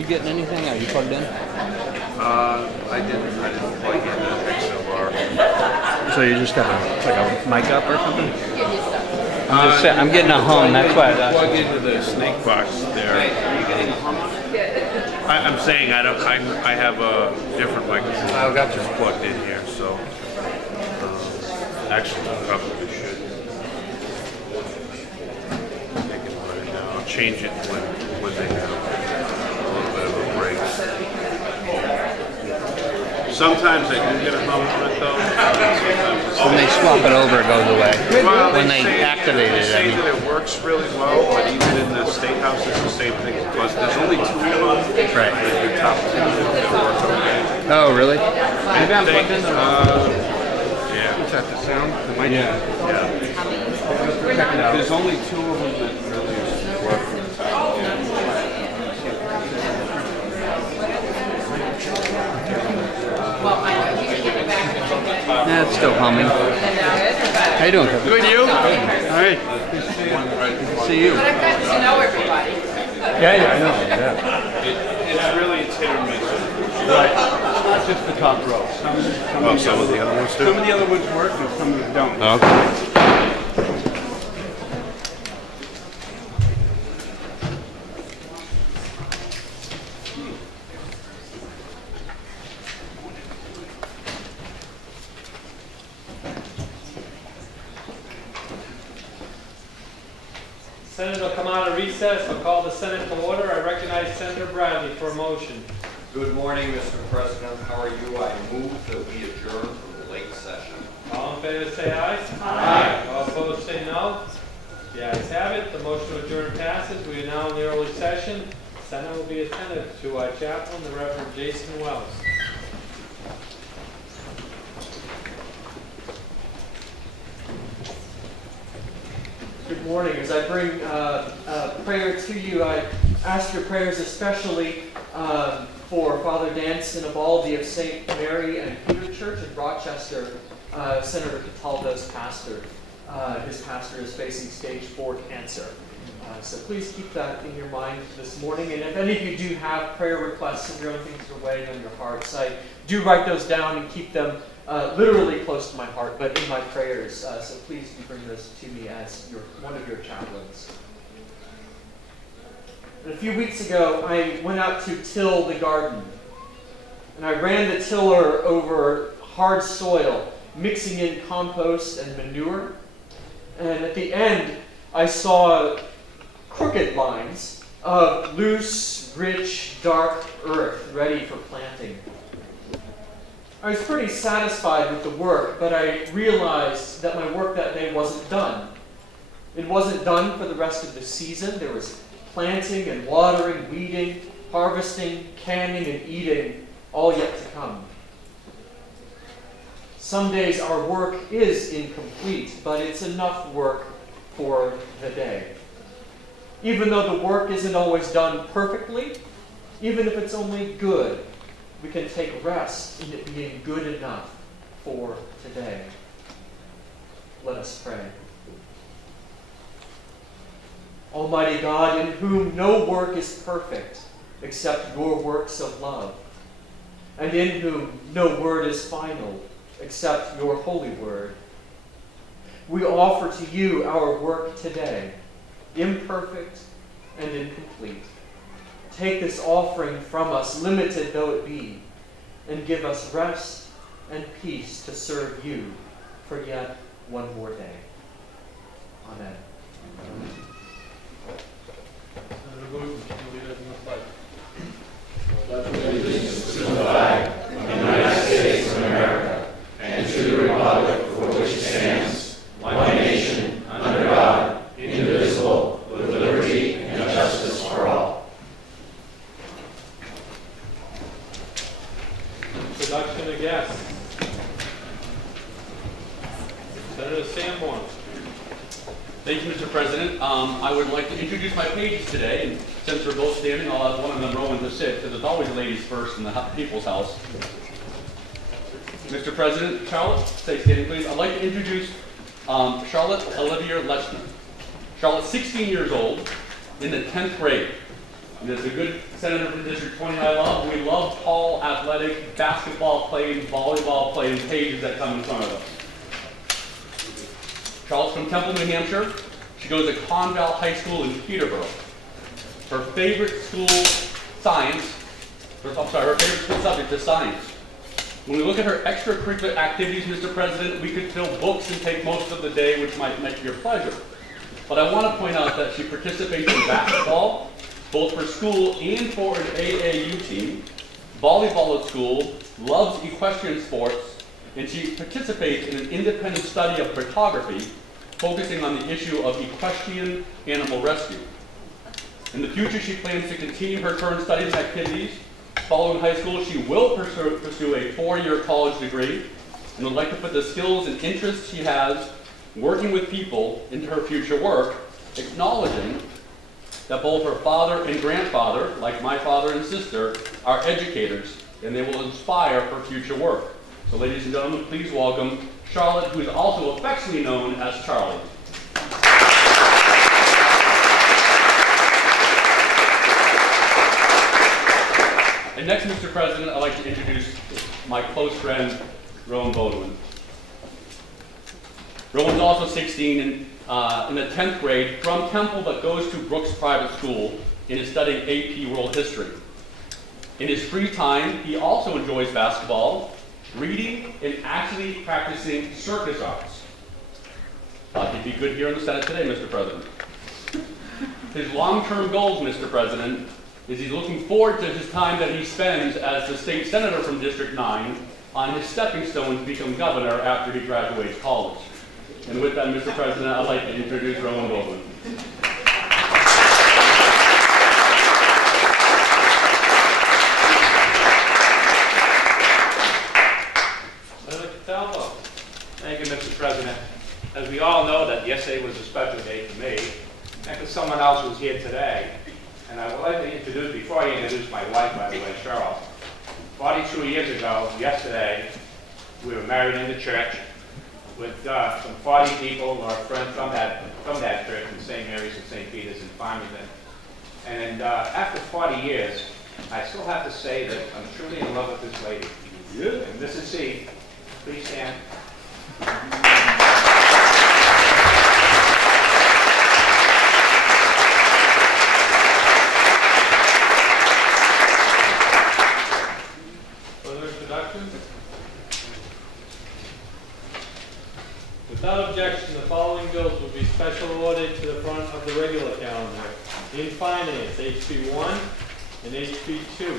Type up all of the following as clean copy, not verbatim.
you getting anything? Are you plugged in? I didn't plug in that XLR. So you just have like a mic up or something? I'm getting a hum. That's why I plug into the snake box there. Are you getting a hum? I'm saying I don't. I have a different microphone. Oh, gotcha. Just plugged in here, so actually I probably should take it right now. I'll change it when they have a little bit of a break. Sometimes I do get a hum from it though. When they swap it over, it goes away. Well, when they activate it, they say that it works really well, but even in the state house, it's the same thing. Plus, there's only 2 of them. Right. The top 2 that work okay. Oh, really? Maybe I'm plugged in. Yeah. Is that the sound? Yeah. There's only 2 of them that really work. Yeah, it's still humming. How you doing? Good, you? All right. Good to see you. But I've gotten to know everybody. Yeah, I know. Yeah. It's really hit or miss. Right. It's just the top row. Some Some of the other ones do? Some of the other ones work and some of them don't. Okay. Senate will come out of recess. I'll call the Senate to order. I recognize Senator Bradley for a motion. Good morning, Mr. President. How are you? I move that we adjourn from the late session. All in favor say aye. Aye. All opposed say no. The ayes have it. The motion to adjourn passes. We are now in the early session. Senate will be attentive to our chaplain, the Reverend Jason Wells. Good morning. As I bring prayer to you, I ask your prayers especially for Father Dan Sinibaldi of St. Mary and Peter Church in Rochester, Senator Cataldo's pastor. His pastor is facing stage 4 cancer. So please keep that in your mind this morning. And if any of you do have prayer requests and your own things are weighing on your hearts, I do write those down and keep them literally close to my heart, but in my prayers. So please do bring those to me as one of your chaplains. And a few weeks ago, I went out to till the garden. And I ran the tiller over hard soil, mixing in compost and manure. And at the end, I saw crooked lines of loose, rich, dark earth ready for planting. I was pretty satisfied with the work, but I realized that my work that day wasn't done. It wasn't done for the rest of the season. There was planting and watering, weeding, harvesting, canning, and eating, all yet to come. Some days our work is incomplete, but it's enough work for the day. Even though the work isn't always done perfectly, even if it's only good, we can take rest in it being good enough for today. Let us pray. Almighty God, in whom no work is perfect except your works of love, and in whom no word is final except your holy word, we offer to you our work today, imperfect and incomplete. Take this offering from us, limited though it be, and give us rest and peace to serve you for yet one more day. Amen. Allegiance to the flag of the United States of America and to the republic for which it stands, one nation, under God, indivisible, with liberty and justice for all. Introduction of guests. Senator Sanborn. Thank you, Mr. President. I would like to introduce my pages today, and since they're both standing, I'll have one of them row into sit, because it's always ladies first in the people's house. Mr. President, Charlotte, stay standing, please. I'd like to introduce Charlotte Olivia Lechner. Charlotte's 16 years old, in the 10th grade. And as a good senator from District 20 I love, we love tall, athletic, basketball playing, volleyball playing pages that come in front of us. Charlotte's from Temple, New Hampshire. She goes to Conval High School in Peterborough. Her favorite school science, her favorite school subject is science. When we look at her extracurricular activities, Mr. President, we could fill books and take most of the day, which might make your pleasure. But I want to point out that she participates in basketball, both for school and for an AAU team, volleyball at school, loves equestrian sports, and she participates in an independent study of photography, focusing on the issue of equestrian animal rescue. In the future, she plans to continue her current studies and activities. Following high school, she will pursue a 4-year college degree and would like to put the skills and interests she has working with people into her future work, acknowledging that both her father and grandfather, like my father and sister, are educators, and they will inspire her future work. So ladies and gentlemen, please welcome Charlotte, who is also affectionately known as Charlie. And next, Mr. President, I'd like to introduce my close friend, Rowan Bowman. Rowan's also 16 and in the 10th grade from Temple, but goes to Brooks Private School and is studying AP World History. In his free time, he also enjoys basketball, reading, and actually practicing circus arts. He'd be good here in the Senate today, Mr. President. His long-term goals, Mr. President, is he's looking forward to his time that he spends as the state senator from District 9 on his stepping stone to become governor after he graduates college. And with that, Mr. President, I'd like to introduce Rowan Bowman. Thank you, Mr. President. As we all know, that yesterday was a special day for me, and for someone else who's here today. And I would like to introduce, before I introduce my wife, by the way, Cheryl, 42 years ago, yesterday, we were married in the church with some 40 people who are friends from that church in St. Mary's and St. Peter's in Farmington. And after 40 years, I still have to say that I'm truly in love with this lady. Yeah. And Mrs. C, please stand. Without objection, the following bills will be special ordered to the front of the regular calendar. In finance, HB 1 and HB 2.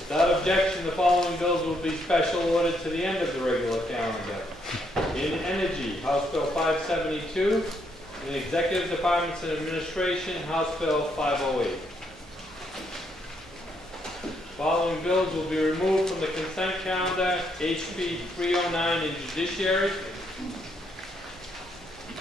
Without objection, the following bills will be special ordered to the end of the regular calendar. In energy, House Bill 572. In executive departments and administration, House Bill 508. Following bills will be removed from the consent calendar, HB 309 in judiciary.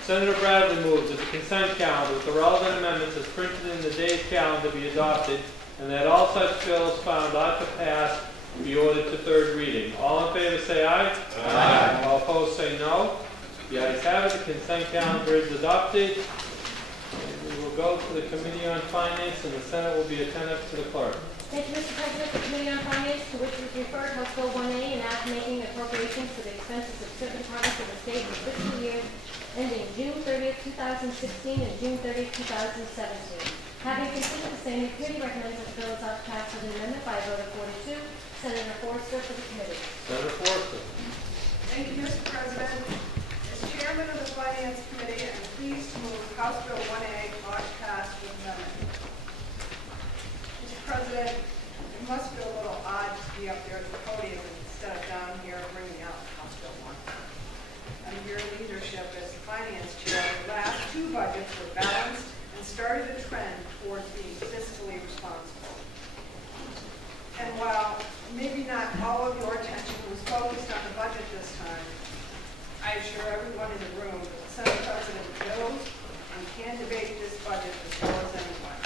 Senator Bradley moves that the consent calendar with the relevant amendments as printed in the day's calendar be adopted, and that all such bills found ought to pass be ordered to third reading. All in favor say aye. Aye. All opposed say no. The ayes have it. The consent calendar is adopted. And we will go to the Committee on Finance, and the Senate will be attentive to the clerk. Thank you, Mr. President. The Committee on Finance, to which was referred, House Bill 1A, an act making appropriations for the expenses of certain departments of the state in fiscal years ending June 30th, 2016 and June 30th, 2017. Having considered the same, the committee recommends that the bill is up passed with an amendment by a vote of 42. Senator Forster for the committee. Senator Forster. Thank you, Mr. President. As chairman of the Finance Committee, I'm pleased to move House Bill 1A ought to pass with amendment. Mr. President, it must feel a little odd to be up there at the podium instead of down here bringing out House Bill 1. Under your leadership as the Finance Chair, the last two budgets were balanced and started a trend towards being fiscally responsible. And while maybe not all of your attention was focused on the budget this time, I assure everyone in the room that the Senate President knows and can debate this budget as well as anyone.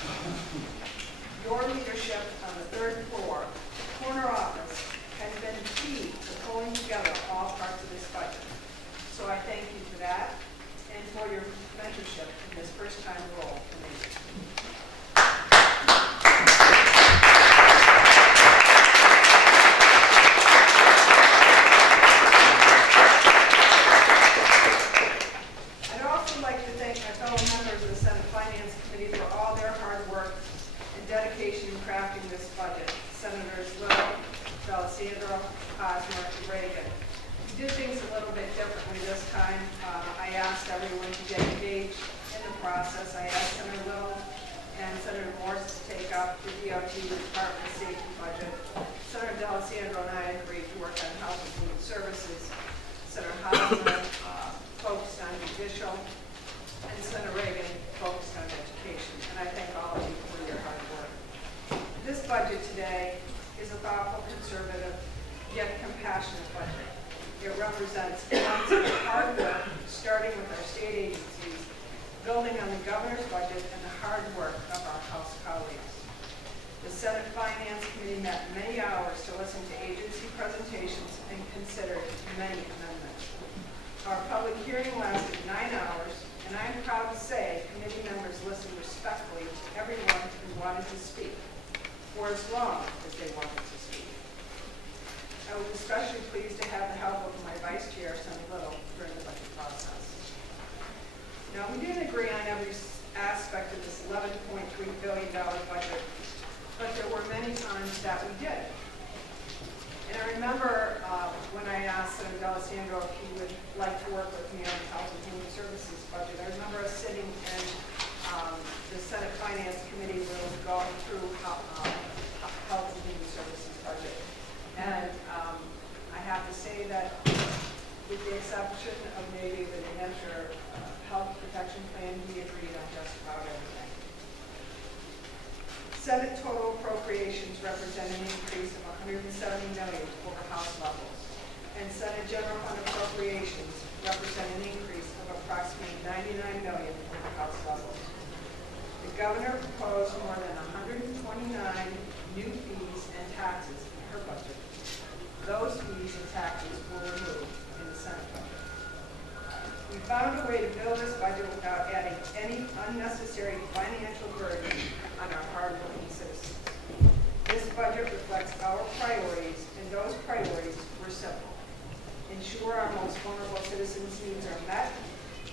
Your leadership on the third floor, corner office, has been key to pulling together all parts of this budget. So I thank you for that and for your mentorship in this first-time role for me. dedication in crafting this budget. Senators Little, D'Alessandro, Hosmer, and Reagan. We did things a little bit differently this time. I asked everyone to get engaged in the process. I asked Senator Little and Senator Morse to take up the DOT Department of Safety budget. Senator D'Alessandro and I agreed to work on Health and Human Services. Senator Hosmer focused on judicial, and Senator Reagan focused on education. And I thank all of you for your hard work. This budget today is a thoughtful, conservative, yet compassionate budget. It represents months of hard work, starting with our state agencies, building on the governor's budget and the hard work of our House colleagues. The Senate Finance Committee met many hours to listen to agency presentations and considered many amendments. Our public hearing lasted 9 hours, and I'm proud to say committee members listened respectfully to everyone who wanted to speak, for as long as they wanted to speak. I was especially pleased to have the help of my vice chair, Senator Little, during the budget process. Now, we didn't agree on every aspect of this $11.3 billion budget, but there were many times that we did. And I remember when I asked Senator D'Alessandro if he would like to work with me on the Health and Human Services budget. I remember us sitting in the Senate Finance Committee room going through Health and Human Services budget. And I have to say that with the exception of maybe the New Hampshire Health Protection Plan, we agreed on just about everything. Senate total appropriations represent an increase of $170 million over House levels, and Senate general fund appropriations represent an increase of approximately $99 million over House levels. The governor proposed more than 129 new fees and taxes in her budget. Those fees and taxes were removed in the Senate budget. We found a way to build this budget without adding any unnecessary financial burden on our hard-working citizens. This budget reflects our priorities, and those priorities were simple. Ensure our most vulnerable citizens' needs are met,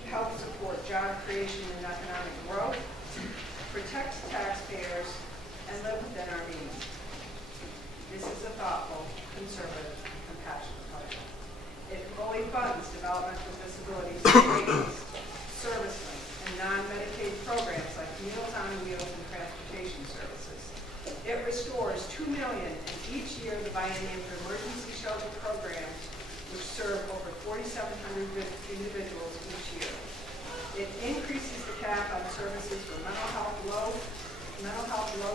help support job creation and economic growth, protect taxpayers, and live within our means. This is a thoughtful, conservative, compassionate budget. It fully funds development for disabilities, servicemen, and non-Medicaid programs like Meals on Wheels and transportation services. It restores $2 million in each year of the biennium for emergency shelter programs, which serve over 4,700 individuals each year. It increases the cap on services for mental health low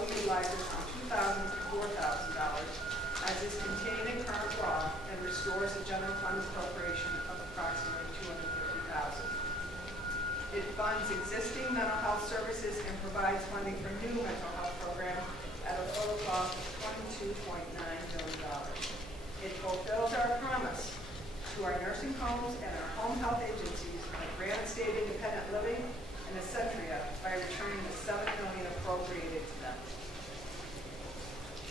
utilizers from $2,000 to $4,000, as is contained in current law, and restores a general fund appropriation of approximately $250,000. It funds existing mental health services and provides funding for new mental health programs at a total cost of $22.9 billion. It fulfills our promise to our nursing homes and our home health agencies of Granite State Independent Living and Essentia by returning the $7 million appropriated to them.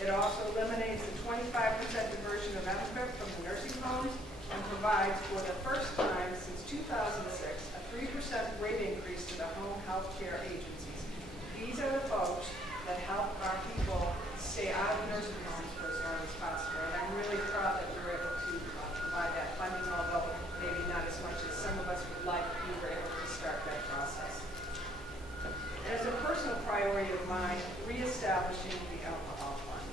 It also eliminates the 25% diversion of benefit from the nursing homes and provides, for the first time since 2006, a 3% rate increase to the home health care agencies. These are the folks that help our people stay out of nursing homes for as long as possible. And I'm really proud that we're able to provide that funding, although maybe not as much as some of us would like. We were able to start that process. As a personal priority of mine, reestablishing the alcohol fund.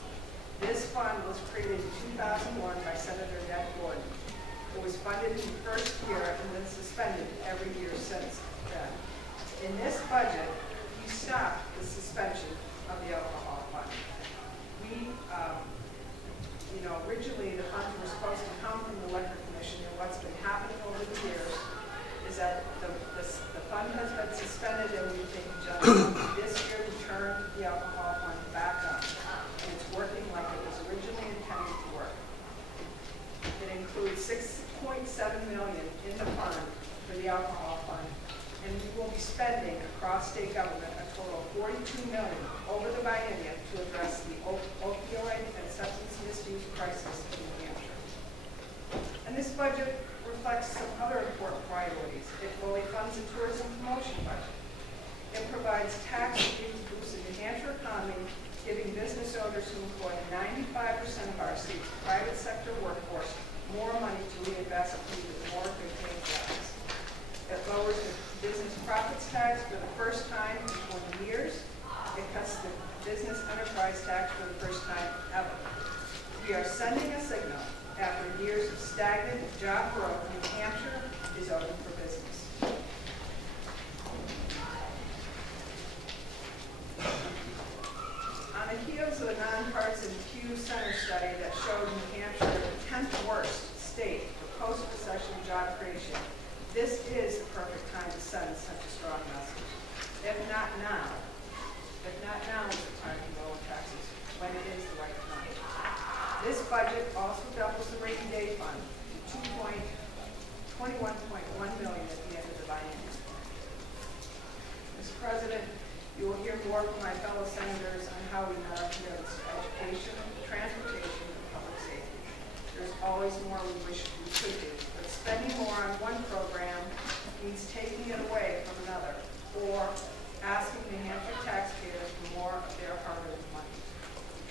This fund was created in 2001 by Senator Ned Gordon. It was funded in the first year and then suspended every year since then. In this budget, you stopped the suspension of the alcohol fund. We, originally the funds were supposed to come from the Liquor Commission, and what's been happening over the years is that the fund has been suspended, and we've taken judgment this year to turn the alcohol fund back up. And it's working like it was originally intended to work. It includes $6.7 million in the fund for the alcohol fund, and we will be spending across state government a total of $42 million over the biennium to address the opioid and substance misuse crisis in New Hampshire. And this budget reflects some other important priorities. It fully funds the tourism promotion budget. It provides tax relief to boost the New Hampshire economy more than 95% of our state's private sector workforce more money to reinvest into more good-paying jobs. It lowers the business profits tax for the first time in 20 years. It cuts the business enterprise tax for the first time ever. We are sending a signal after years of stagnant job growth. New Hampshire is open for business. On the heels of the nonpartisan Pew Center study that showed New Hampshire the 10th worst state for post-recession job creation, this is the perfect time to send such a strong message. If not now is the time to lower taxes, when it is the right time. This budget also doubles the rainy day fund to $21.1 million at the end of the biennium. Mr. President, you will hear more from my fellow senators on how we not committed to education, transportation, and public safety. There's always more we wish we could do, but spending more on one program means taking it away from another, or asking New Hampshire taxpayers for more of their hard-earned money.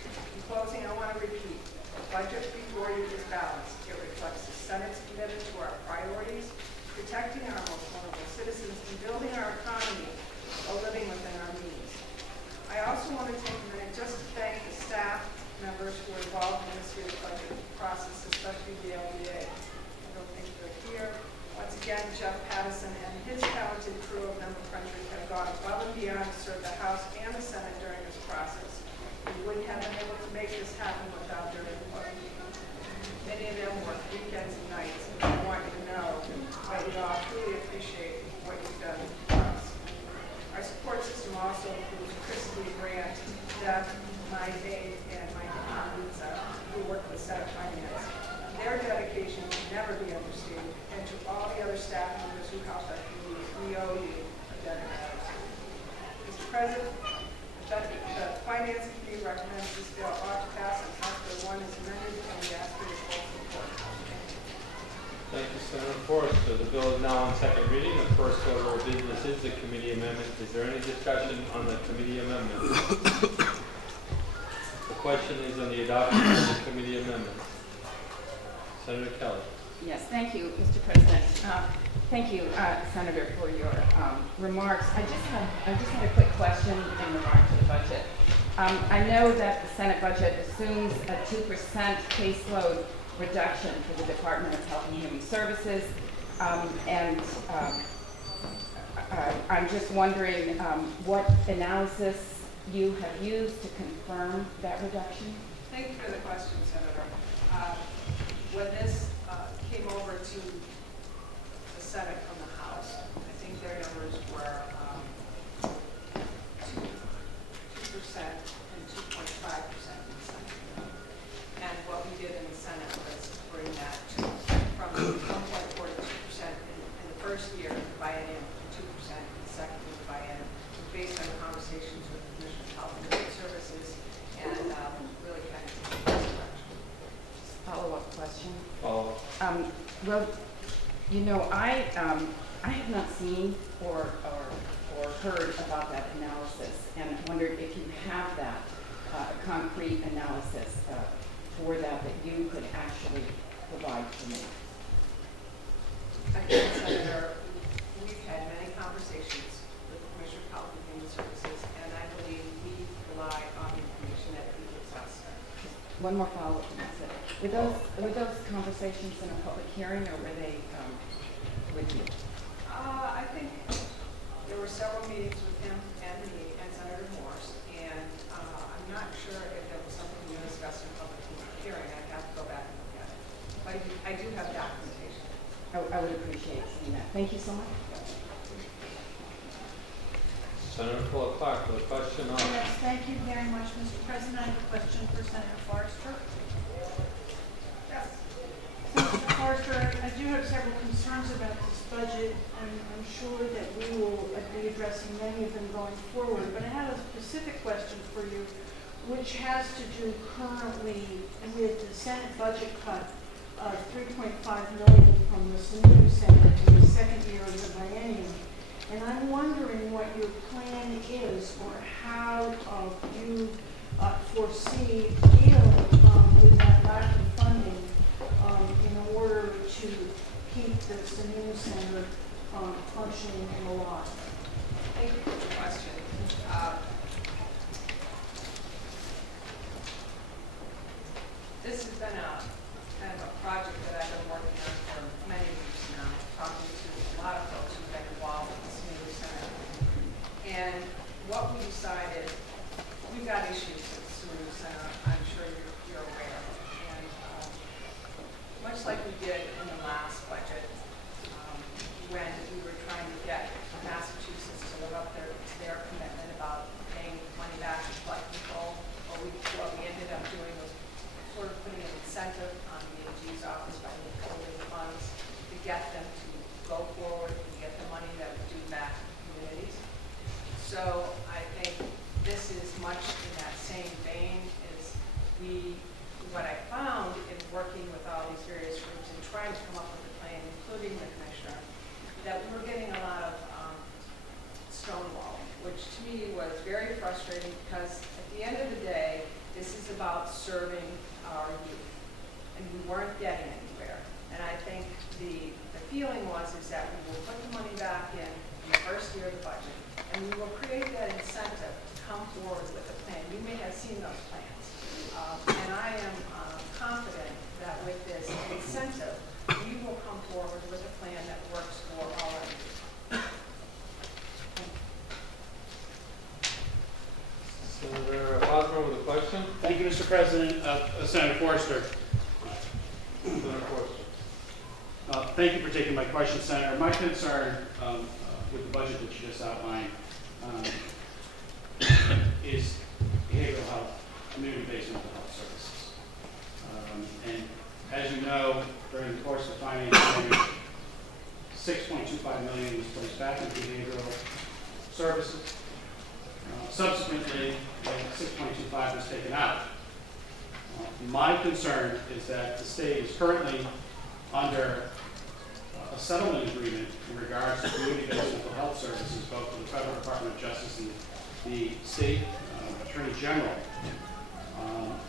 In closing, I want to repeat, the budget before you is balanced. It reflects the Senate's commitment to our priorities, protecting our most vulnerable citizens, and building our economy while living within our means. I also want to take a minute just to thank the staff members who were involved in this year's budget process, especially the LBA. I don't think they're here. Once again, Jeff Pattison and his talented crew of member country have gone above and beyond to serve the House and the Senate during this process. We wouldn't have been able to make this happen without their input. Many of them work weekends and nights, and I want you to know that we all truly appreciate what you've done for us. Our support system also includes Christy Grant, Deb, Mike Hay, and Mike Lisa, who work with Senate Finance. Their dedication can never be understated, and to all the other staff members who help our community, we owe you a debt of gratitude. Mr. President, the Finance Committee recommends this bill ought to pass on House Bill 1 as amended, and we ask for your full support. Thank you, Senator Forrester. The bill is now on second reading. The first order of business is the committee amendment. Is there any discussion on the committee amendment? The question is on the adoption of the committee amendment. Senator Kelly. Yes, thank you, Mr. President. Thank you, Senator, for your remarks. I just had a quick question in regard to the budget. I know that the Senate budget assumes a 2% caseload reduction for the Department of Health and Human Services, I'm just wondering what analysis you have used to confirm that reduction? Thank you for the question, Senator. When this came over to the Senate from the House, I think their numbers were 2% and 2.5% in the Senate. And what we did in the Senate was bring that from 1.4 to 2% in the first year of the biennium to 2% in the second year of the biennium, based on conversations with the Commission of Health and Human Services, and really kind of Follow-up question. Follow-up. Well, you know, I have not seen or heard about that analysis, and wondered if you have that concrete analysis for that you could actually provide to me. Again, Senator, we've had many conversations with the Commission of Health and Human Services, and I believe we rely on the information that he gives us. One more follow-up, and that's it. Were those conversations in a public hearing, or were they with you? I think there were several meetings with him and me and Senator Morse, and I'm not sure if there was something we discussed in a public hearing. I'd have to go back and look at it. But I do have documentation. I would appreciate seeing that. Thank you so much. Senator Clark, the question on. Yes, thank you very much, Mr. President. I have a question for Senator Forrester. Yes. Senator Forrester, I do have several concerns about this budget, and I'm sure that we will be addressing many of them going forward. But I have a specific question for you, which has to do currently with the Senate budget cut of $3.5 million from the new Senate in the second year of the biennium. And I'm wondering what your plan is, or how you foresee, the community center functioning in the lot? Thank you for the question. This has been a kind of a project that I've been working on for many weeks now, talking to a lot of folks who've been involved with this community center. And what we decided, we've got issues with the community center, I'm sure you're aware of. And much like we did in the last budget, when we were trying to get Massachusetts to live up to their commitment about paying money back to flood control, what we ended up doing was sort of putting an incentive on the AG's office by withholding funds to get them to go forward and get the money that we do back to communities. So I think this is much in that same vein as what I found in working with all these various groups and trying to come up with a plan, including the commissioner, that we were getting a lot of stonewalling, which to me was very frustrating because at the end of the day, this is about serving our youth, and we weren't getting anywhere. And I think the feeling was that we will put the money back in the first year of the budget, and we will create that incentive to come forward with a plan. You may have seen those plans. And I am confident that with this incentive, we will come forward with a plan that works for all our youth. Senator Osborne with a question. Thank you, Mr. President. Senator Forster. Senator Forster. Thank you for taking my question, Senator. My concern with the budget that you just outlined is behavioral health, community-based mental health services. And as you know, during the course of the finance hearing, $6.25 million was placed back into behavioral services. Subsequently, $6.25 was taken out. My concern is that the state is currently under a settlement agreement in regards to community-based mental health services, both with the Federal Department of Justice and the state Attorney General.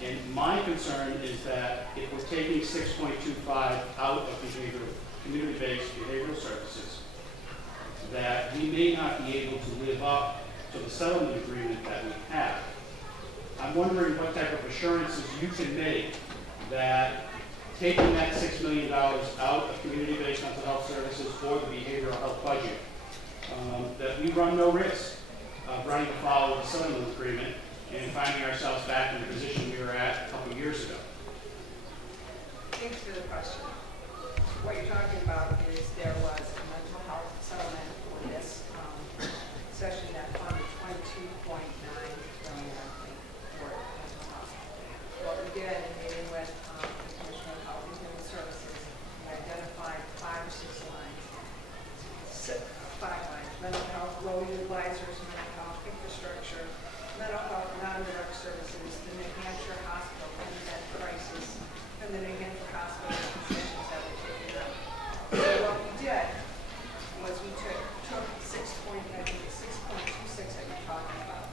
And my concern is that if we're taking $6.25 out of community-based behavioral services, that we may not be able to live up to the settlement agreement that we have. I'm wondering what type of assurances you can make that taking that $6 million out of community-based mental health services or the behavioral health budget, that we run no risk of running afoul of the settlement agreement and finding ourselves back in the position we were at a couple of years ago. Thanks for the question. What you're talking about is there was a mental health settlement for this session that funded $22.9 million, I think, for mental health. What we did in meeting with the Commissioner of Health and Human Services, we identified 5 or 6 lines. 5 lines: mental health, low utilizers, mental health infrastructure, mental health non-direct services, the New Hampshire hospital and bed crisis, and the New Hampshire hospital concessions that were taken out. So what we did was we took 6.26 that you're talking about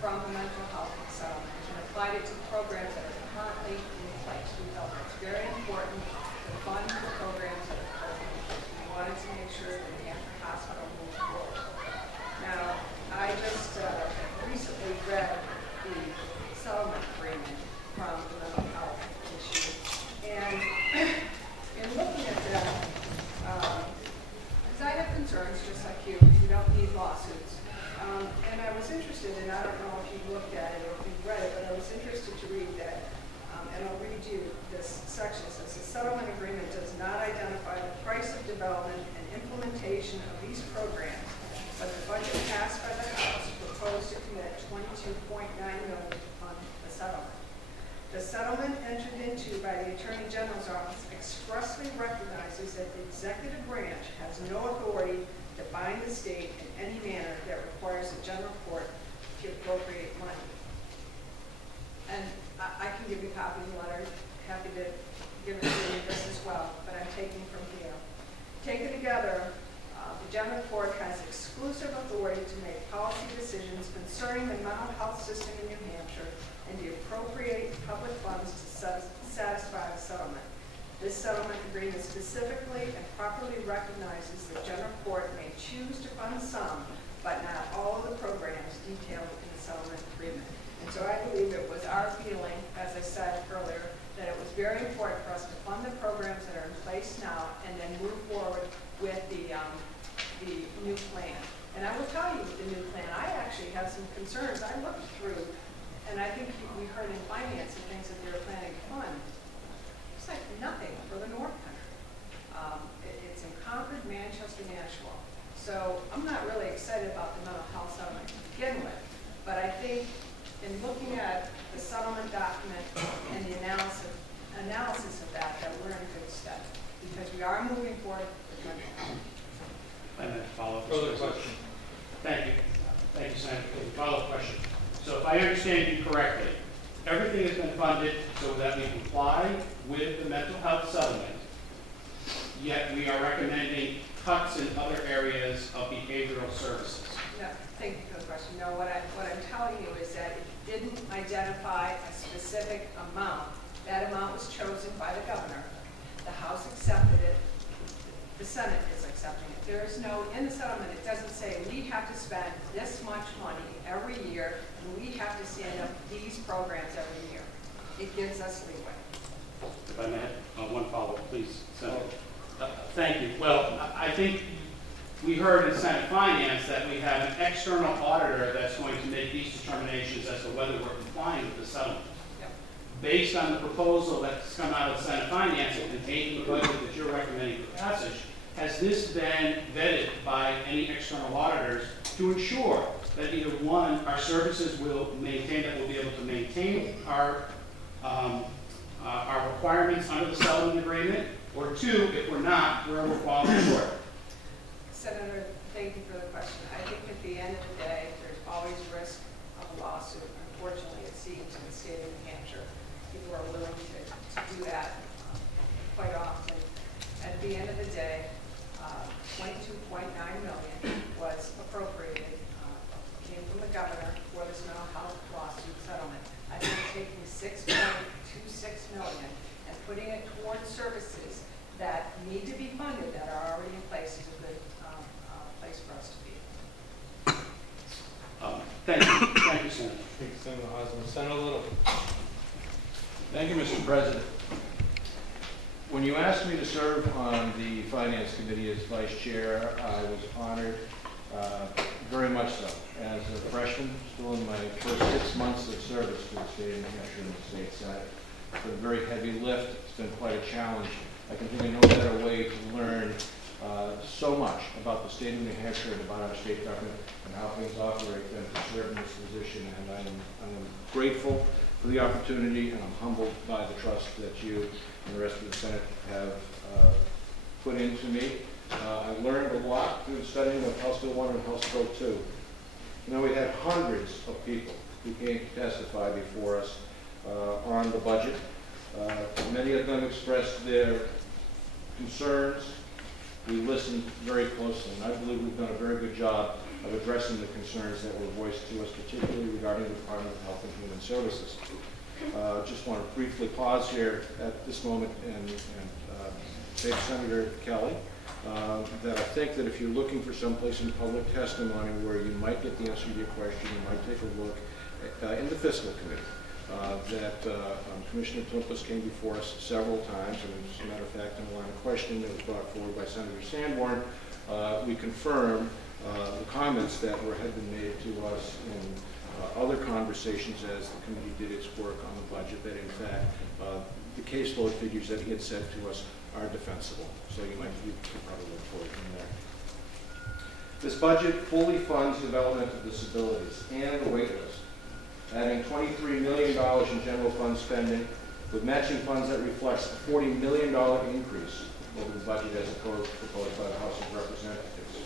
from the mental health settlement and applied it to programs that are currently in place. We felt it's very important to fund the programs that are currently in place. We wanted to make sure that the New Hampshire hospital moved forward. Now, I just recently read the settlement agreement from the mental health issue, and in looking at that, because I have concerns just like you, we don't need lawsuits. And I was interested, and I don't know if you've looked at it or if you've read it, but I was interested to read that, and I'll read you this section. It says, the settlement agreement does not identify the price of development and implementation of these programs, but the budget passed by the House proposed to commit $22.9 million to fund the settlement. The settlement entered into by the Attorney General's office expressly recognizes that the executive branch has no authority to bind the state in any manner that requires the general court to appropriate money. And I can give you copies of the letter, happy to give it to you this as well, but I'm taking from here. Taken together, the general court has exclusive authority to make policy decisions concerning the mental health system in New Hampshire and to appropriate public funds to satisfy the settlement. This settlement agreement specifically and properly properly recognizes that general court may choose to fund some, but not all of the programs detailed in the settlement agreement. And so I believe it was our feeling, as I said earlier, that it was very important for us to fund the programs that are in place now and then move forward with the new plan. And I will tell you with the new plan, I actually have some concerns. I looked through, and I think we heard in finance and things that they were planning to fund. It's like nothing for the North Country. It's in Concord, Manchester, Nashua. So I'm not really excited about the mental health settlement to begin with, but I think in looking at the settlement document and the analysis of that we're in good stead, because we are moving forward with mental health. And then follow-up. Further question. Thank you. Thank you, Senator. For the follow-up question. So if I understand you correctly, everything has been funded so that we comply with the mental health settlement, yet we are recommending cuts in other areas of behavioral services. No, thank you for the question. No, what I'm telling you is that it didn't identify a specific amount. That amount was chosen by the governor. The House accepted it. The Senate is accepting it. There is no, in the settlement, it doesn't say we have to spend this much money every year and we have to stand up these programs every year. It gives us leeway. If I may, one follow-up, please, Senator. Thank you. Well, I think we heard in Senate Finance that we have an external auditor that's going to make these determinations as to whether we're complying with the settlement. Yep. Based on the proposal that's come out of Senate Finance and contained in the budget that you're recommending for passage, has this been vetted by any external auditors to ensure that either one, our services will maintain, that we'll be able to maintain our requirements under the settlement agreement, or two, if we're not, where we're falling short? Senator, thank you for the question. I think at the end of the day, there's always risk of a lawsuit. Unfortunately, it seems in the state of New Hampshire, people are willing to do that quite often. At the end of the day, $22.9 million was appropriated, came from the governor for this mental health lawsuit settlement. I think taking $6.26 million and putting it towards services that need to be funded that are already in place is a good place for us to be. Thank you. Thank you, Senator. Thank you, Senator Osborne. Senator Little. Thank you, Mr. President. When you asked me to serve on the Finance Committee as Vice Chair, I was honored, very much so. As a freshman, still in my first 6 months of service to the state of New Hampshire and the state Senate. It's been a very heavy lift. It's been quite a challenge. I can think of no better way to learn so much about the state of New Hampshire and about our state government and how things operate than to serve in this position. And I am grateful for the opportunity, and I'm humbled by the trust that you and the rest of the Senate have put into me. I learned a lot through studying of House Bill 1 and House Bill 2. You know, we had hundreds of people who came to testify before us on the budget. Many of them expressed their concerns. We listened very closely, and I believe we've done a very good job of addressing the concerns that were voiced to us, particularly regarding the Department of Health and Human Services. Just want to briefly pause here at this moment and say to Senator Kelly that I think that if you're looking for someplace in public testimony where you might get the answer to your question, you might take a look in the Fiscal Committee. Commissioner Tumpas came before us several times, and as a matter of fact, in a line of questioning that was brought forward by Senator Sanborn, we confirmed the comments that had been made to us in other conversations as the committee did its work on the budget, that in fact the caseload figures that he had said to us are defensible. So you could probably look for it in there. This budget fully funds developmental disabilities and the wait list, adding $23 million in general fund spending with matching funds that reflects a $40 million increase over the budget as proposed by the House of Representatives.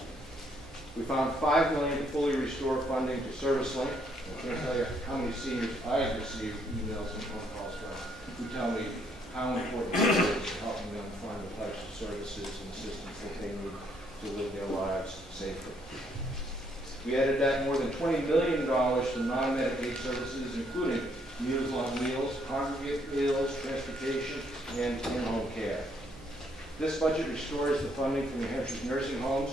We found $5 million to fully restore funding to ServiceLink. I can't tell you how many seniors I have received emails and phone calls from who tell me how important it is to helping them find the types of services and assistance that they need to live their lives safely. We added back more than $20 million to non-Medicaid services, including Meals on Wheels, congregate meals, transportation, and in-home care. This budget restores the funding for New Hampshire's nursing homes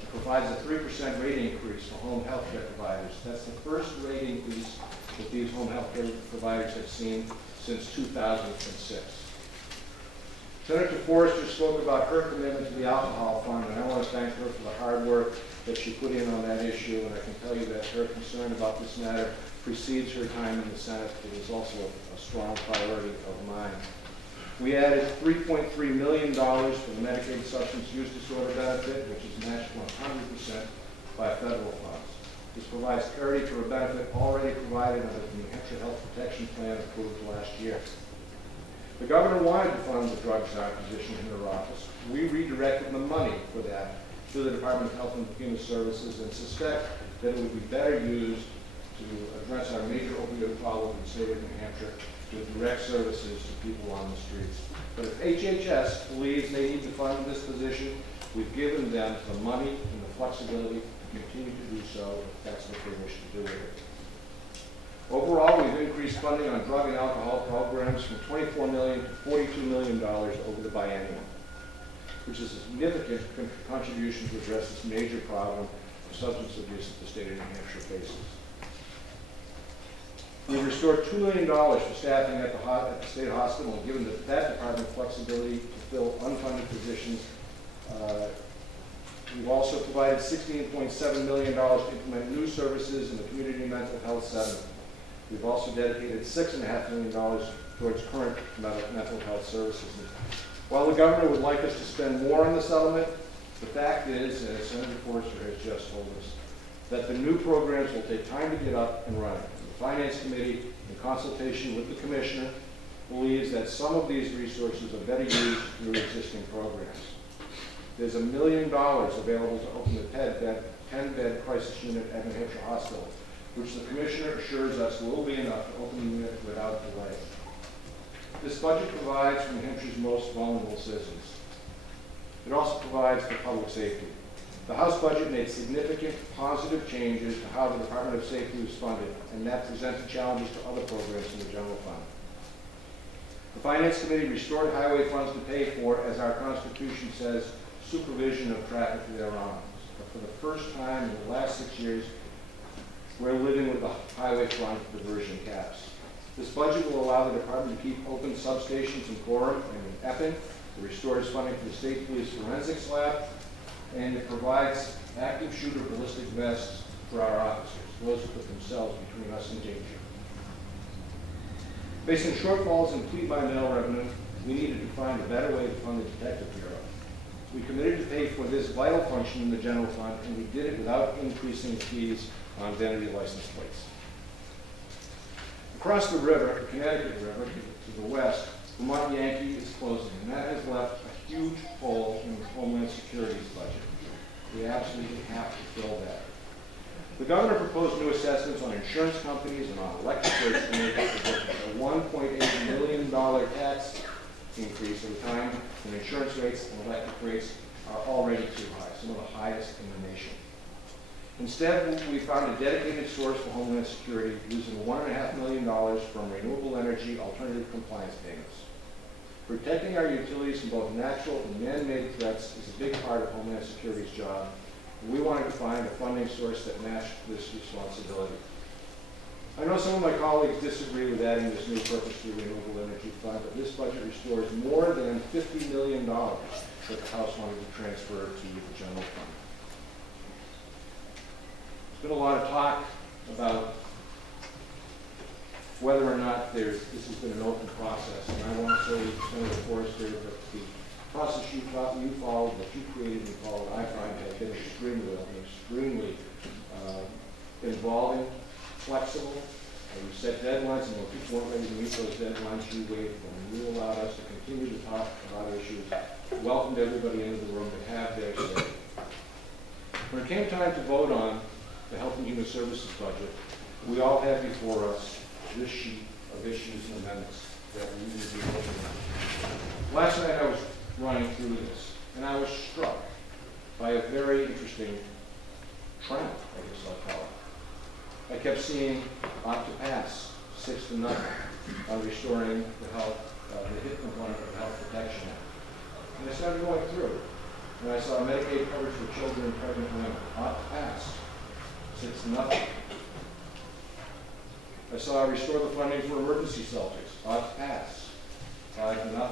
and provides a 3% rate increase for home health care providers. That's the first rate increase that these home health care providers have seen since 2006. Senator Forrester spoke about her commitment to the alcohol fund, and I want to thank her for the hard work that she put in on that issue, and I can tell you that her concern about this matter precedes her time in the Senate. It is also a strong priority of mine. We added $3.3 million for the Medicaid substance use disorder benefit, which is matched 100% by federal funds. This provides parity for a benefit already provided under the New Hampshire Health Protection Plan approved last year. The governor wanted to fund the drug czar position in her office. We redirected the money for that to the Department of Health and Human Services and suspect that it would be better used to address our major opioid problem in the state of New Hampshire with direct services to people on the streets. But if HHS believes they need to fund this position, we've given them the money and the flexibility to continue to do so if that's what they wish to do with it. Overall, we've increased funding on drug and alcohol programs from $24 million to $42 million over the biennium, which is a significant contribution to address this major problem of substance abuse that the state of New Hampshire faces. We've restored $2 million for staffing at the state hospital and given that department flexibility to fill unfunded positions. We've also provided $16.7 million to implement new services in the community mental health setting. We've also dedicated $6.5 million towards current mental health services. While the governor would like us to spend more on the settlement, the fact is, as Senator Forrester has just told us, that the new programs will take time to get up and running. The Finance Committee, in consultation with the Commissioner, believes that some of these resources are better used through existing programs. There's $1 million available to open the 10-bed crisis unit at New Hampshire Hospital, which the Commissioner assures us will be enough to open the unit without delay. This budget provides for New Hampshire's most vulnerable citizens. It also provides for public safety. The House budget made significant positive changes to how the Department of Safety was funded, and that presented challenges to other programs in the general fund. The Finance Committee restored highway funds to pay for, as our Constitution says, supervision of traffic thereon. But for the first time in the last 6 years, we're living with the highway fund diversion caps. This budget will allow the department to keep open substations in Gorham and in Epping. It restores funding for the State Police Forensics Lab, and it provides active shooter ballistic vests for our officers, those who put themselves between us and danger. Facing shortfalls in plea-by-mail revenue, we needed to find a better way to fund the Detective Bureau. We committed to pay for this vital function in the general fund, and we did it without increasing fees on vanity license plates. Across the river, the Connecticut River, to the west, Vermont Yankee is closing, and that has left a huge hole in the Homeland Security's budget. We absolutely have to fill that. The governor proposed new assessments on insurance companies and on electric rates to make up a $1.8 million tax increase at a time when insurance rates and electric rates are already too high, some of the highest in the nation. Instead, we found a dedicated source for Homeland Security using $1.5 million from renewable energy alternative compliance payments. Protecting our utilities from both natural and man-made threats is a big part of Homeland Security's job, and we wanted to find a funding source that matched this responsibility. I know some of my colleagues disagree with adding this new purpose to the Renewable Energy Fund, but this budget restores more than $50 million that the House wanted to transfer to the general fund. There's been a lot of talk about whether or not this has been an open process, and I want to say, Senator Forrester, that the process you followed, that you created and followed, I find has been extremely involving, flexible. You set deadlines, and when people weren't ready to meet those deadlines, you waited for them. You allowed us to continue to talk about issues, welcomed everybody into the room to have their say. When it came time to vote on the Health and Human Services budget, we all had before us this sheet of issues and amendments that we needed to be voting on. Last night I was running through this, and I was struck by a very interesting trend, I guess I'll call it. I kept seeing ought to pass 6-0 on restoring the health, the HIT component of the Health Protection Act. And I started going through, and I saw Medicaid coverage for children and pregnant women. Ought to pass. 6-0. I saw restore the funding for emergency shelters. Ought to pass. 5-0.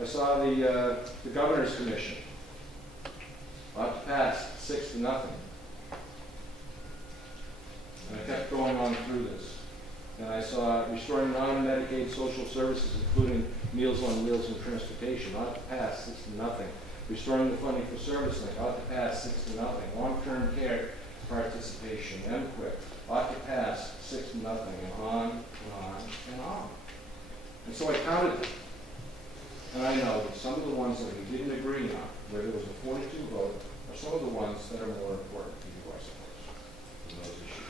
I saw the Governor's Commission. Ought to pass. 6-0. And I kept going on through this. And I saw restoring non-Medicaid social services, including Meals on Wheels and transportation. Ought to pass. 6-0. Restoring the funding for service link. Ought to pass. 6-0. Long-term care participation. MQuIC. Ought to pass. 6-0. And on and on and on. And so I counted them. And I know that some of the ones that we didn't agree on, where there was a 42 vote, are some of the ones that are more important to you, I suppose, in those issues.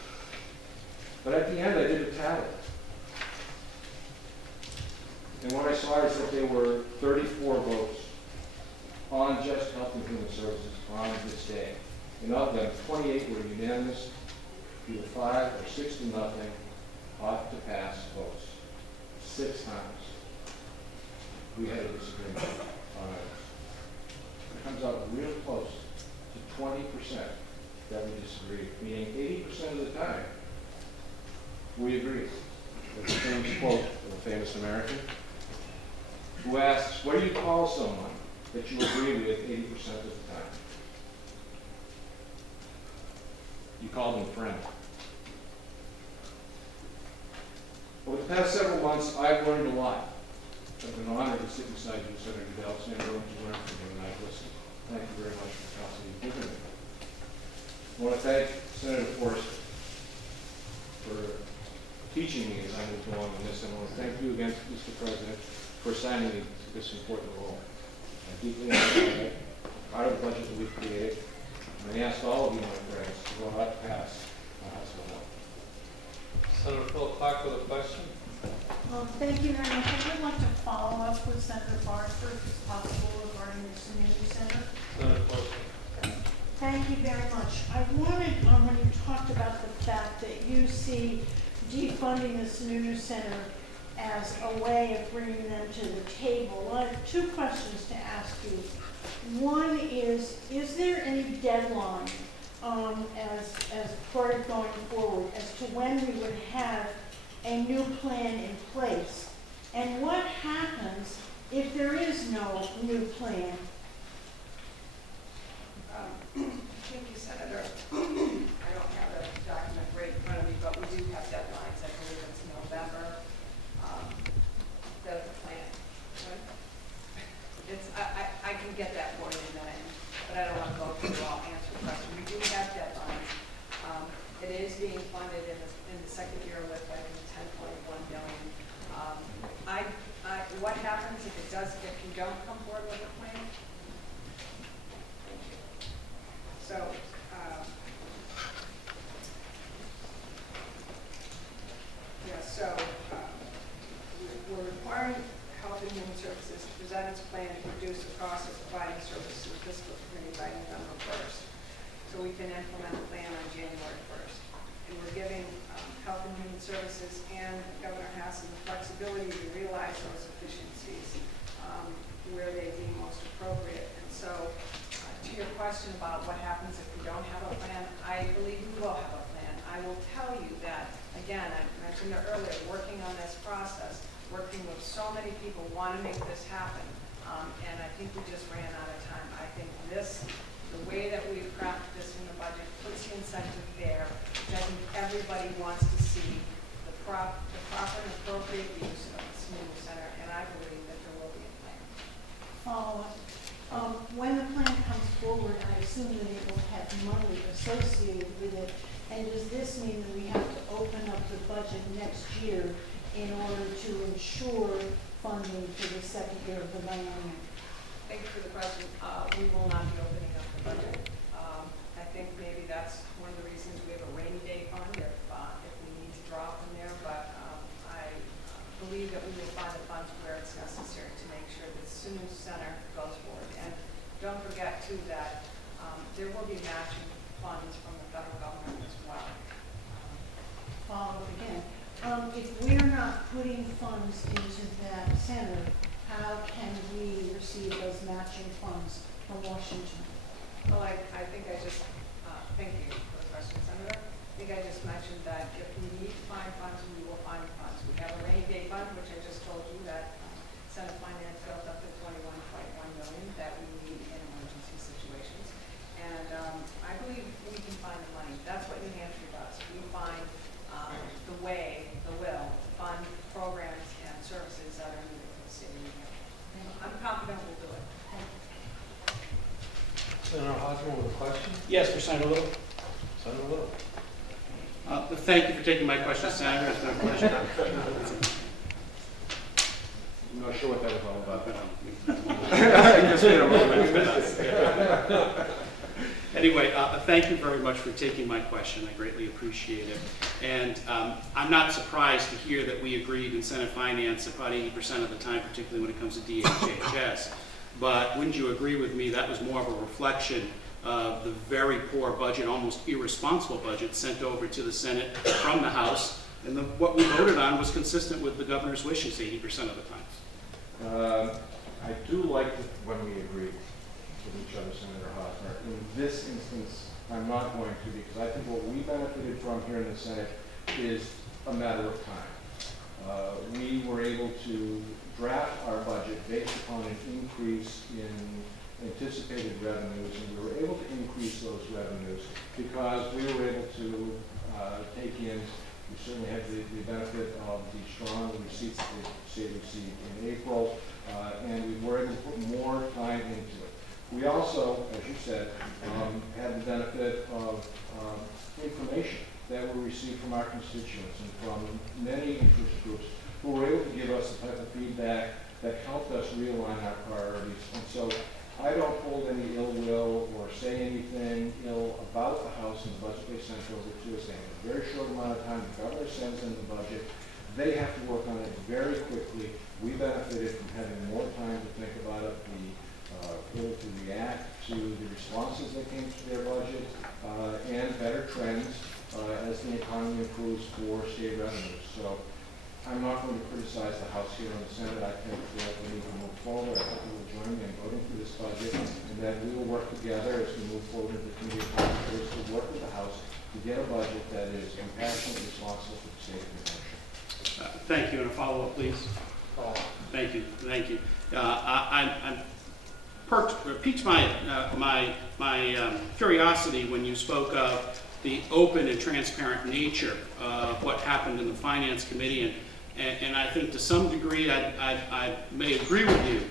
But at the end, I did a tally. And what I saw is that there were 34 votes on just health and human services on this day. And of them, 28 were unanimous, either 5 or 6-0, ought to pass votes. 6 times we had a disagreement on it. It comes out real close to 20% that we disagree, meaning 80% of the time we agree. That's a famous quote of a famous American who asks, what do you call someone that you agree with 80% of the time? You call them friend. Over the past several months, I've learned a lot. I've been honored to sit beside you, Senator Goodell, Senator, to learn from you, and I've listened. Thank you very much for the counsel you've given me. I want to thank Senator Forrester for teaching me as I moved along in this, and I want to thank you again, Mr. President, for assigning me to this important role. I deeply understand it, part of the budget that we've created, and I ask all of you, my friends, to go out and pass my House bill. Senator Phil Clark with a question. Thank you very much. I would like to follow up with Senator Forrester, if it's possible, regarding the community center. Senator Forrester. Thank you very much. I wanted, when you talked about the fact that you see defunding the Sununu Center as a way of bringing them to the table, I have 2 questions to ask you. One is there any deadline as part of going forward as to when we would have a new plan in place? And what happens if there is no new plan? Thank you, Senator. I don't have the document right in front of me, but we do have deadlines. I believe it's November. The plan. Right? It's, I can get that for you in a minute, but I don't want to go through all answer questions. We do have deadlines. It is being funded in the second year with, I think, $10.1 billion. What happens if you don't come forward with a plan? Thank you. So, we're requiring Health and Human Services to present its plan to reduce the cost of providing services to the fiscal committee by November 1st. So we can implement the plan on January 1st. And we're giving Health and Human Services and Governor Hassan the flexibility to realize those efficiencies where they deem most appropriate. And so, to your question about what happens if we don't have a plan, I believe we will have a plan. I will tell you that, again, I mentioned it earlier, working on this process, working with so many people want to make this happen, and I think we just ran out of time. I think the way that we've crafted this in the budget puts the incentive there, which I think everybody wants to see the proper and appropriate use of the Sununu Center, and I believe that there will be a plan. When the plan comes forward, I assume that it will have money associated with it, and does this mean that we have to open up the budget next year in order to ensure funding for the second year of the biennium? Thank you for the question. We will not be opening up the budget. I think maybe that's one of the reasons we have a rainy day fund if we need to draw from there, but I believe that we will find the funds where it's necessary to make sure that the Sununu Center goes forward. And don't forget, too, that there will be matching funds from the federal government as well. Follow up again. If we're not putting funds into that center, how can we receive those matching funds from Washington? Well, I think I just, thank you for the question, Senator. I think I just mentioned that if we need to find funds, we will find funds. We have a rainy day fund, which I just told you that Senate Finance built up to $21.1 million that we need in emergency situations. And I believe we can find the money. That's what New Hampshire does. We find the way, the will, to fund programs and services that are needed for the state of New Hampshire. I'm confident we'll do it. Senator Hosmer with a question? Yes, for Senator Little. Senator Little. Thank you for taking my question, Senator. It's been a pleasure. I'm not sure what that was all about. Anyway, thank you very much for taking my question. I greatly appreciate it. And I'm not surprised to hear that we agreed in Senate Finance about 80% of the time, particularly when it comes to DHHS. But wouldn't you agree with me that was more of a reflection of the very poor budget, almost irresponsible budget sent over to the Senate from the House, and what we voted on was consistent with the governor's wishes 80% of the time. I do like when we agreed with each other, Senator Hosmer. In this instance, I'm not going to, because I think what we benefited from here in the Senate is a matter of time. We were able to draft our budget based upon an increase in anticipated revenues, and we were able to increase those revenues because we were able to take in, we certainly had the benefit of the strong receipts that the state received in April, and we were able to put more time into it. We also, as you said, had the benefit of information that we received from our constituents and from many interest groups who were able to give us the type of feedback that helped us realign our priorities. And so I don't hold any ill will or say anything ill about the House and the budget they sent over to us. They have a very short amount of time. The governor sends in the budget. They have to work on it very quickly. We benefited from having more time to think about it, able to react to the responses that came to their budget, and better trends as the economy improves for state revenues. So I'm not going to criticize the House here in the Senate. I think that we need to move forward. I hope you will join me in voting for this budget, and that we will work together as we move forward with the Committee of Conference to work with the House to get a budget that is compassionate and responsible for the state of New Hampshire. Thank you. And a follow-up, please. Thank you. Thank you. I'm piqued my curiosity when you spoke of the open and transparent nature of what happened in the Finance Committee, and I think to some degree I may agree with you,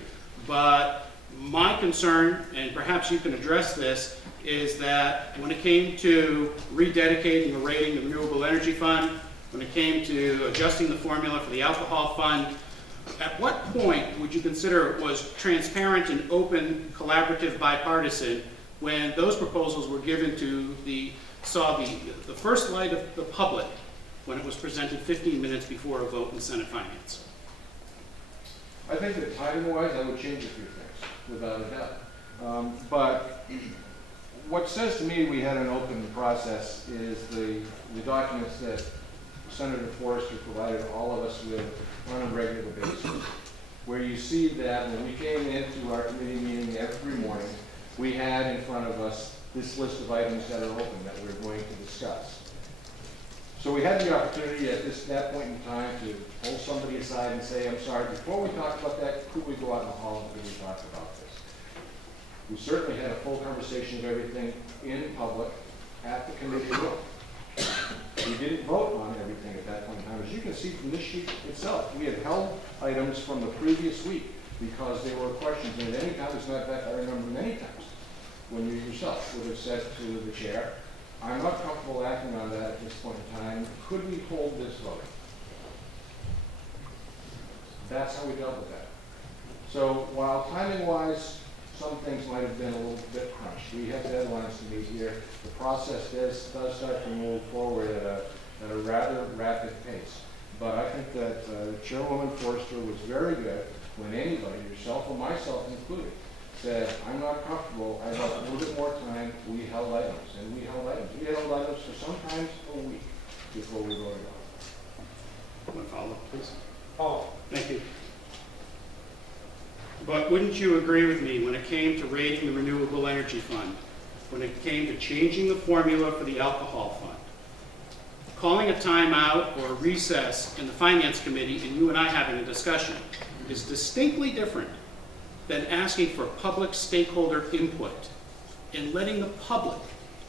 but my concern, and perhaps you can address this, is that when it came to rededicating the rating of the Renewable Energy Fund, when it came to adjusting the formula for the Alcohol Fund, at what point would you consider it was transparent and open, collaborative, bipartisan, when those proposals were given to the first light of the public when it was presented 15 minutes before a vote in Senate Finance? I think that timing-wise, I would change a few things, without a doubt. But what says to me we had an open process is the documents that Senator Forrester provided all of us with on a regular basis, where you see that when we came into our committee meeting every morning, we had in front of us this list of items that are open that we're going to discuss. So we had the opportunity at that point in time to pull somebody aside and say, I'm sorry, before we talk about that, could we go out in the hall and really talk about this? We certainly had a full conversation of everything in public at the committee room. We didn't vote on everything at that point in time. As you can see from this sheet itself, we had held items from the previous week because there were questions. And at any time, as a matter of fact, I remember many times when you yourself would have said to the chair, I'm not comfortable acting on that at this point in time. Could we hold this vote? That's how we dealt with that. So while timing-wise, some things might have been a little bit crunched. We have deadlines to meet here. The process does start to move forward at a rather rapid pace. But I think that Chairwoman Forrester was very good when anybody, yourself or myself included, said, I'm not comfortable, I want a little bit more time. We held items, and we held items. We held items for sometimes a week before we voted on it. One follow-up, please. Paul. Thank you. wouldn't you agree with me when it came to raiding the Renewable Energy Fund, when it came to changing the formula for the alcohol fund, calling a timeout or a recess in the Finance Committee and you and I having a discussion is distinctly different than asking for public stakeholder input and letting the public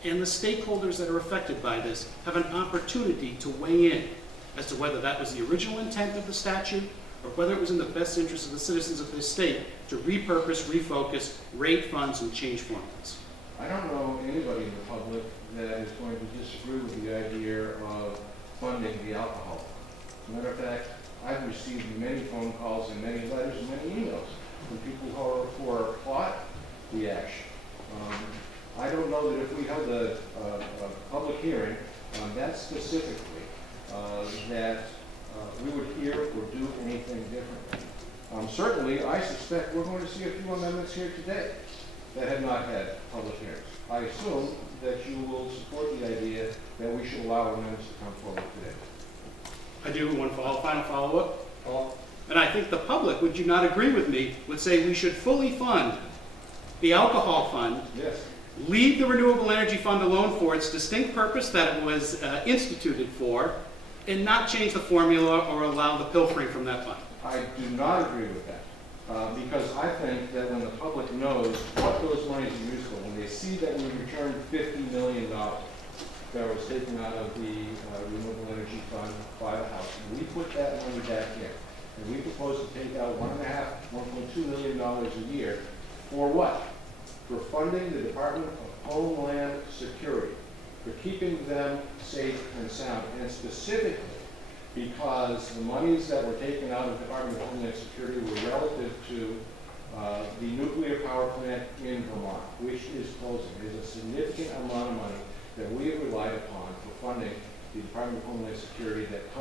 and the stakeholders that are affected by this have an opportunity to weigh in as to whether that was the original intent of the statute or whether it was in the best interest of the citizens of this state to repurpose, refocus, raid funds, and change formulas. I don't know anybody in the public that is going to disagree with the idea of funding the alcohol fund. As a matter of fact, I've received many phone calls and many letters and many emails from people who are plot the action. I don't know that if we held a public hearing on that specifically, that we would hear or do anything differently. Certainly, I suspect we're going to see a few amendments here today that have not had public hearings. I assume that you will support the idea that we should allow amendments to come forward today. I do one final follow-up. And I think the public, would you not agree with me, would say we should fully fund the alcohol fund, yes, leave the Renewable Energy Fund alone for its distinct purpose that it was instituted for, and not change the formula or allow the pilfering from that fund. I do not agree with that. Because I think that when the public knows what those monies are used for, when they see that we returned $50 million that was taken out of the Renewable Energy Fund by the House, and we put that money back in, and we propose to take out $1.2 million a year, for what? For funding the Department of Homeland Security, for keeping them safe and sound, and specifically because the monies that were taken out of the Department of Homeland Security were relative to the nuclear power plant in Vermont, which is closing. There's a significant amount of money that we have relied upon for funding the Department of Homeland Security that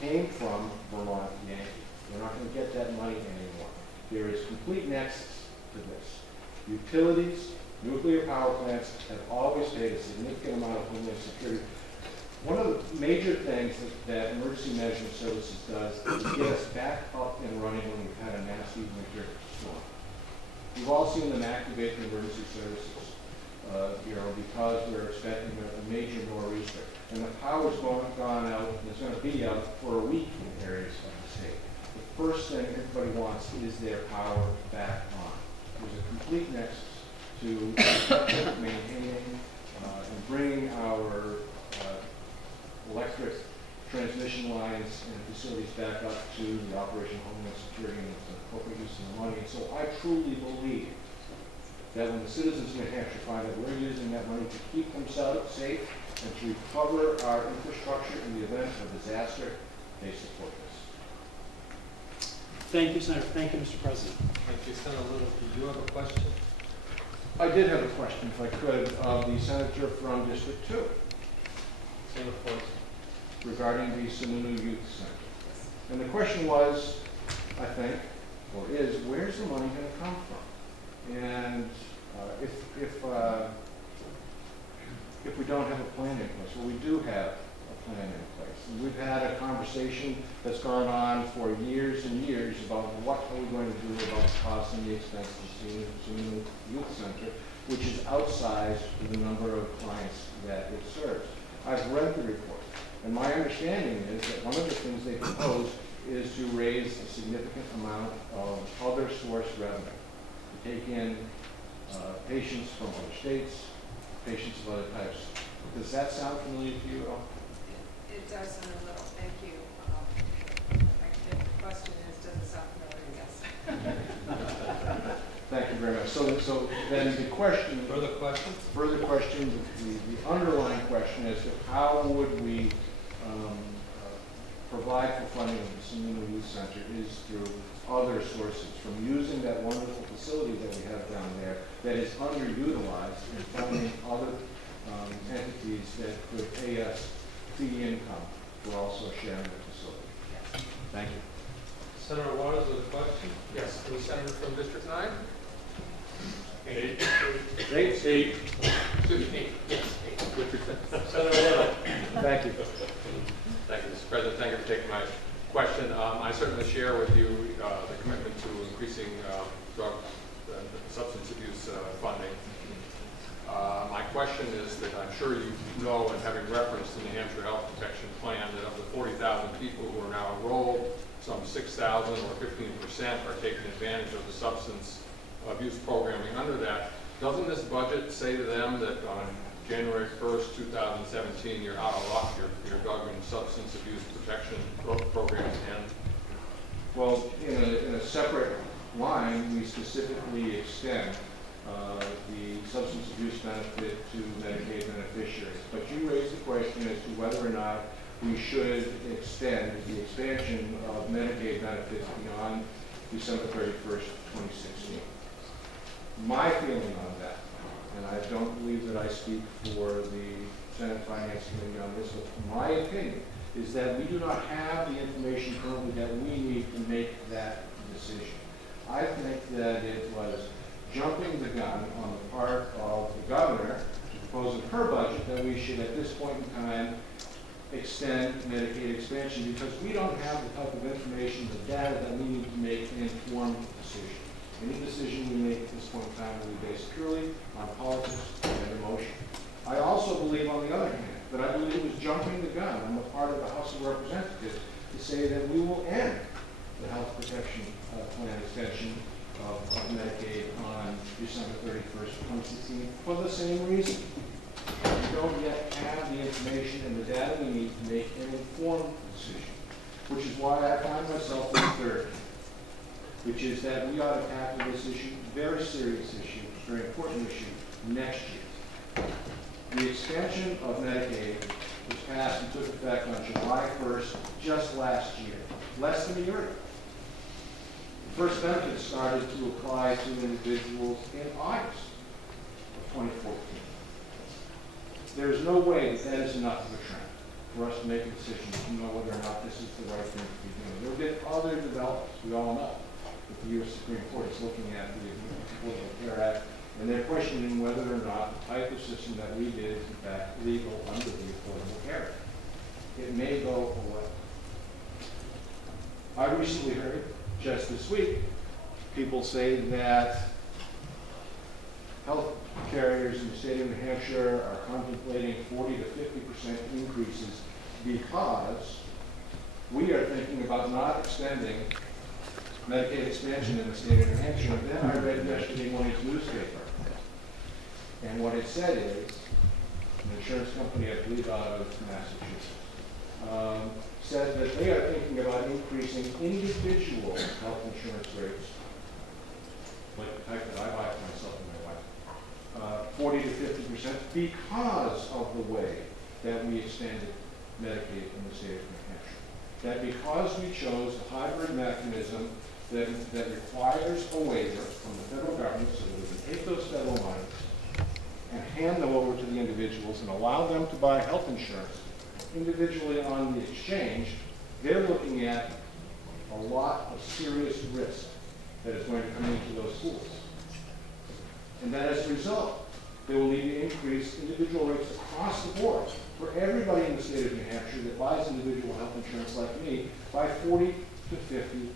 came from Vermont Yankee. We're not going to get that money anymore. There is complete nexus to this. Utilities, nuclear power plants have always paid a significant amount of Homeland Security. One of the major things that Emergency Management Services does is get us back up and running when we've had a nasty winter storm. We've all seen them activate the Emergency Services Bureau because we're expecting a major nor'easter. And the power's gone out, and it's going to be out for a week in areas of the state. The first thing everybody wants is their power back on. There's a complete nexus to maintaining and bringing our electric transmission lines and facilities back up to the Operation Homeland Security and the appropriate use of the money. And so I truly believe that when the citizens of New Hampshire find that we're using that money to keep themselves safe and to recover our infrastructure in the event of disaster, they support this. Thank you, Senator. Thank you, Mr. President. Thank you, Senator Little. Do you have a question? I did have a question, if I could, of the senator from District 2. Senator Forrest. Regarding the Sununu Youth Center. And the question was, I think, or is, where's the money going to come from? And if we don't have a plan in place, well, we do have a plan in place. And we've had a conversation that's gone on for years and years about what are we going to do about the cost and the expenses of the Sununu Youth Center, which is outsized for the number of clients that it serves. I've read the report, and my understanding is that one of the things they propose is to raise a significant amount of other source revenue, to take in patients from other states, patients of other types. Does that sound familiar to you at all? It does sound a little. Thank you. The question is, does it sound familiar? Yes. Thank you very much. So then the question. Further questions? Further question. The underlying question is how would we provide for funding of the Sununu Youth Center is through other sources, from using that wonderful facility that we have down there that is underutilized and finding other entities that could pay us fee income for also sharing the facility. Thank you. Senator Waters with a question? Yes, the senator from District 9? 8. 15. Yes, 8. Senator Little. Thank you. Thank you, Mr. President. Thank you for taking my question. I certainly share with you the commitment to increasing drug and substance abuse funding. My question is that I'm sure you know, and having referenced the New Hampshire Health Protection Plan, that of the 40,000 people who are now enrolled, some 6,000 or 15% are taking advantage of the substance abuse programming under that. Doesn't this budget say to them that on January 1st, 2017, you're out of luck, your drug and substance abuse protection programs end? Well, in a separate line, we specifically extend the substance abuse benefit to Medicaid beneficiaries. But you raised the question as to whether or not we should extend the expansion of Medicaid benefits beyond December 31st, 2016. My feeling on that, and I don't believe that I speak for the Senate Finance Committee on this, but my opinion is that we do not have the information currently that we need to make that decision. I think that it was jumping the gun on the part of the governor proposing her budget that we should at this point in time extend Medicaid expansion, because we don't have the type of information, the data that we need to make an informed decision. Any decision we make at this point in time will be based purely on politics and emotion. I also believe, on the other hand, that I believe it was jumping the gun on the part of the House of Representatives to say that we will end the health protection plan extension of Medicaid on December 31st, 2016 for the same reason. We don't yet have the information and the data we need to make an informed decision, which is why I find myself in third, which is that we ought to tackle this issue, very serious issue, very important issue, next year. The expansion of Medicaid was passed and took effect on July 1st, just last year, less than a year ago. The first benefits started to apply to individuals in August of 2014. There's no way that that is enough of a trend for us to make a decision to know whether or not this is the right thing to be doing. There have been other developments, we all know, that the U.S. Supreme Court is looking at the Affordable Care Act, and they're questioning whether or not the type of system that we did is in fact legal under the Affordable Care Act. It may go away. I recently heard, just this week, people say that health carriers in the state of New Hampshire are contemplating 40 to 50% increases because we are thinking about not extending Medicaid expansion in the state of New Hampshire. And then I read yesterday morning's newspaper, and what it said is, an insurance company, I believe out of Massachusetts, said that they are thinking about increasing individual health insurance rates, like the type that I buy for myself and my wife, 40 to 50% because of the way that we extended Medicaid in the state of New Hampshire. That because we chose a hybrid mechanism that requires a waiver from the federal government so that we can take those federal monies and hand them over to the individuals and allow them to buy health insurance individually on the exchange, they're looking at a lot of serious risk that is going to come into those pools. And that as a result, they will need to increase individual rates across the board for everybody in the state of New Hampshire that buys individual health insurance like me by 40 to 50%.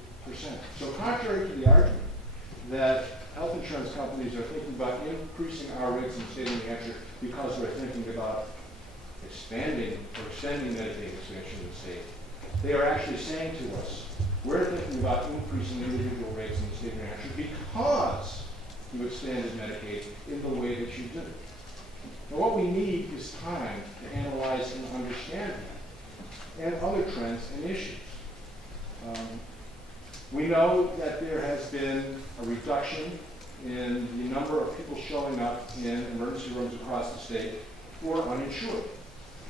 So contrary to the argument that health insurance companies are thinking about increasing our rates in the state of New Hampshire because they're thinking about expanding or extending Medicaid expansion in the state, they are actually saying to us, we're thinking about increasing individual rates in the state of New Hampshire because you expanded Medicaid in the way that you did. Now what we need is time to analyze and understand that, and other trends and issues. We know that there has been a reduction in the number of people showing up in emergency rooms across the state who are uninsured.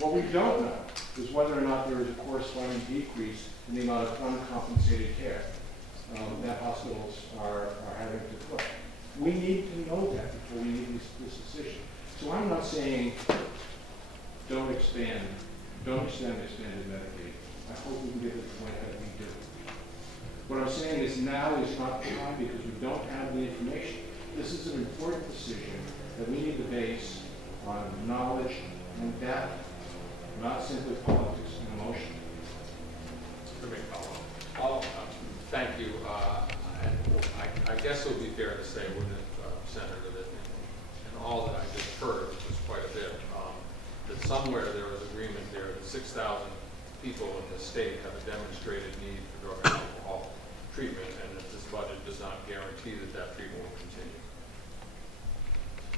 What we don't know is whether or not there is a corresponding decrease in the amount of uncompensated care that hospitals are having to put. We need to know that before we make this decision. So I'm not saying don't extend expanded Medicaid. I hope we can get to the point that we do. What I'm saying is now is not the time because we don't have the information. This is an important decision that we need to base on knowledge and data, not simply politics and emotion. Let me follow up. state have a demonstrated need for drug and alcohol treatment, and that this budget does not guarantee that that treatment will continue.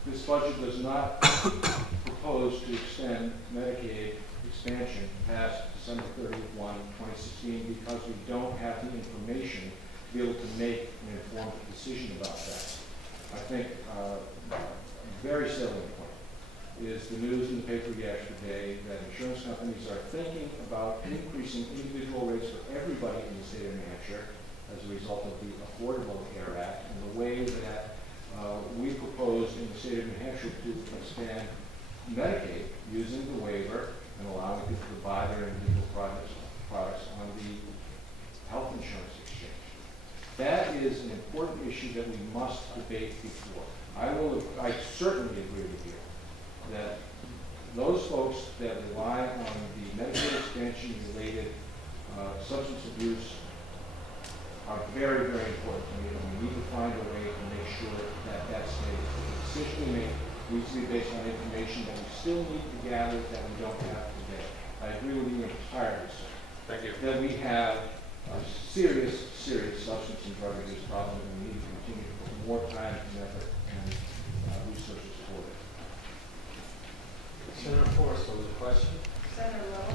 This budget does not propose to extend Medicaid expansion past December 31, 2016, because we don't have the information to be able to make an informed decision about that. I think a very salient point is the news in the paper yesterday that insurance companies are thinking about increasing individual rates for everybody in the state of New Hampshire as a result of the Affordable Care Act and the way that we proposed in the state of New Hampshire to expand Medicaid using the waiver and allowing people to buy their individual products on the health insurance exchange. That is an important issue that we must debate before. I certainly agree with you that those folks that rely on the Medicaid expansion related substance abuse are very, very important to me, and we need to find a way to make sure that that stays. The decision we make needs to be based on information that we still need to gather that we don't have today. I agree with you entirely, sir. Thank you. That we have a serious, serious substance and drug abuse problem, and we need to continue to put more time and effort and resources toward it. Senator Forrest, was a question? Senator Lowe?